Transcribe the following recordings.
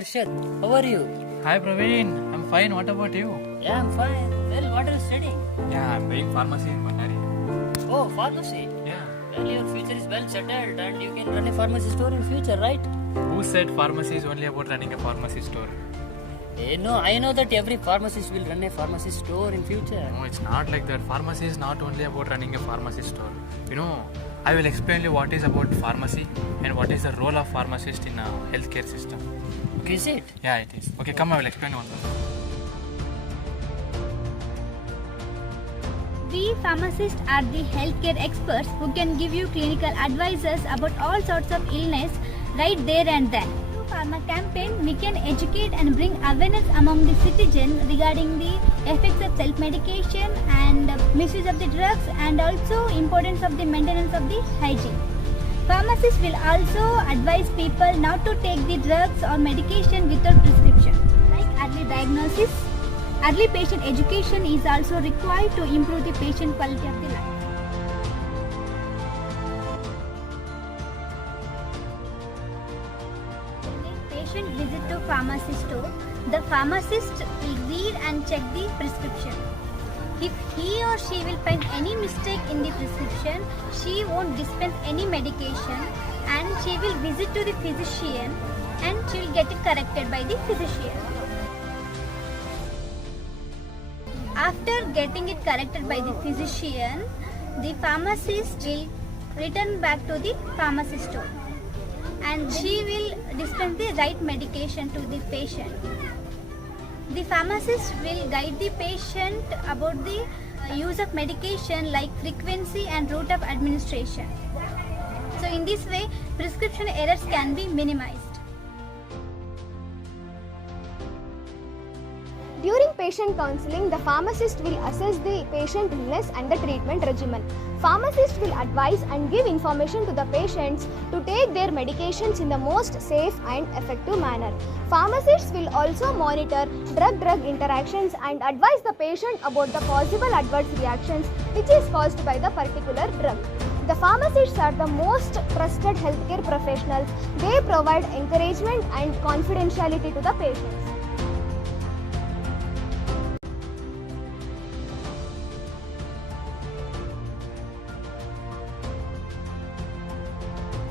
Arshad, how are you? Hi Praveen, I'm fine. What about you? Yeah, I'm fine. Well, what are you studying? Yeah, I'm doing pharmacy in Bannari. Oh, pharmacy. Yeah. Well, your future is well settled and you can run a pharmacy store in future, right? Who said pharmacy is only about running a pharmacy store? No, I know that every pharmacist will run a pharmacy store in future. No, it's not like that. Pharmacy is not only about running a pharmacy store. I will explain you what is about pharmacy and what is the role of pharmacist in a healthcare system. Okay, is it? Yeah, it is. Okay, come, I will explain one. We pharmacists are the healthcare experts who can give you clinical advices about all sorts of illness right there and then. Through pharma campaign, we can educate and bring awareness among the citizen regarding the effects of self-medication and misuse of the drugs and also importance of the maintenance of the hygiene. Pharmacists will also advise people not to take the drugs or medication without prescription, like early diagnosis. Early patient education is also required to improve the patient quality of the life. When a patient visits to pharmacy store, the pharmacist will read and check the prescription. If he or she will find any mistake in the prescription, she won't dispense any medication and she will visit to the physician and she will get it corrected by the physician. After getting it corrected by the physician, the pharmacist will return back to the pharmacy store and she will dispense the right medication to the patient. The pharmacist will guide the patient about the use of medication like frequency and route of administration. So in this way, prescription errors can be minimized. During patient counseling, the pharmacist will assess the patient illness and the treatment regimen. Pharmacist will advise and give information to the patients to take their medications in the most safe and effective manner. Pharmacists will also monitor drug-drug interactions and advise the patient about the possible adverse reactions which is caused by the particular drug. The pharmacists are the most trusted healthcare professionals. They provide encouragement and confidentiality to the patients.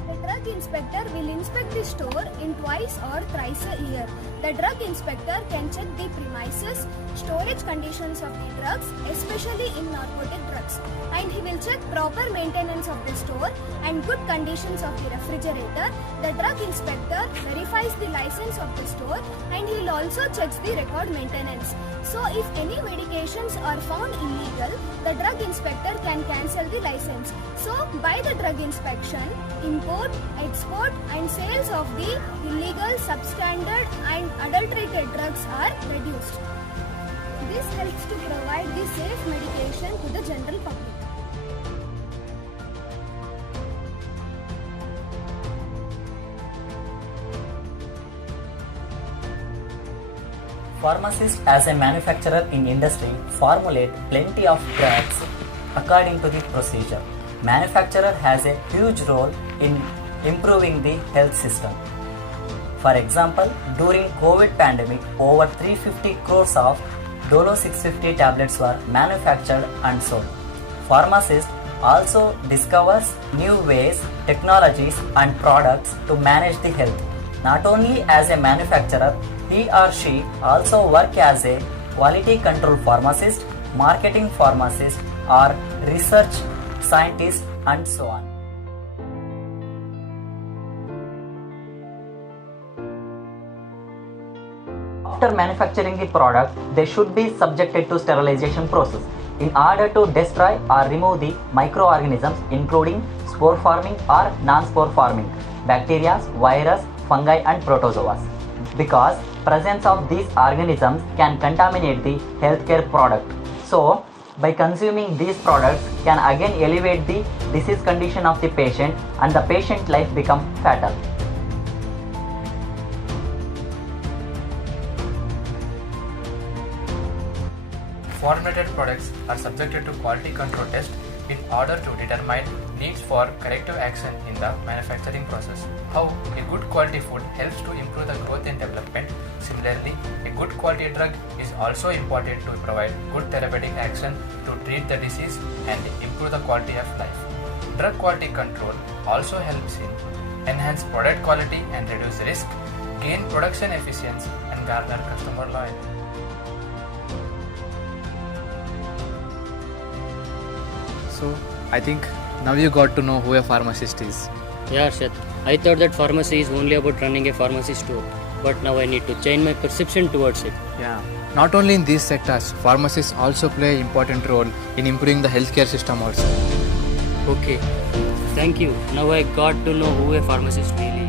The drug inspector will inspect the store in twice or thrice a year. The drug inspector can check the premises, storage conditions of the drugs, especially in narcotic drugs, and he will check proper maintenance of the store and good conditions of the refrigerator. The drug inspector verifies the license of the store and he will also check the record maintenance. So if any medications are found illegal, the drug inspector can cancel the license. So by the drug inspection, import, export and sales of the illegal, substandard and adulterated drugs are reduced. This helps to provide the safe medication to the general public. Pharmacists as a manufacturer in industry formulate plenty of drugs according to the procedure. Manufacturer has a huge role in improving the health system. For example, during COVID pandemic, over 350 crores of Dolo 650 tablets were manufactured and sold. Pharmacist also discovers new ways, technologies and products to manage the health. Not only as a manufacturer, he or she also work as a quality control pharmacist, marketing pharmacist or research scientist and so on. After manufacturing the product, they should be subjected to sterilization process in order to destroy or remove the microorganisms including spore forming or non-spore forming bacteria, virus, fungi and protozoas, because presence of these organisms can contaminate the healthcare product. So by consuming these products can again elevate the disease condition of the patient and the patient life become fatal. Formulated products are subjected to quality control test in order to determine needs for corrective action in the manufacturing process. How a good quality food helps to improve the growth and development Similarly, a good quality drug is also important to provide good therapeutic action to treat the disease and improve the quality of life. Drug quality control also helps in enhance product quality and reduce risk, gain production efficiency, and garner customer loyalty. So, I think now you got to know who a pharmacist is. Yeah, Arshad. I thought that pharmacy is only about running a pharmacy store, but now I need to change my perception towards it. Yeah. Not only in these sectors, pharmacists also play an important role in improving the healthcare system also. Okay. Thank you. Now I got to know who a pharmacist really is.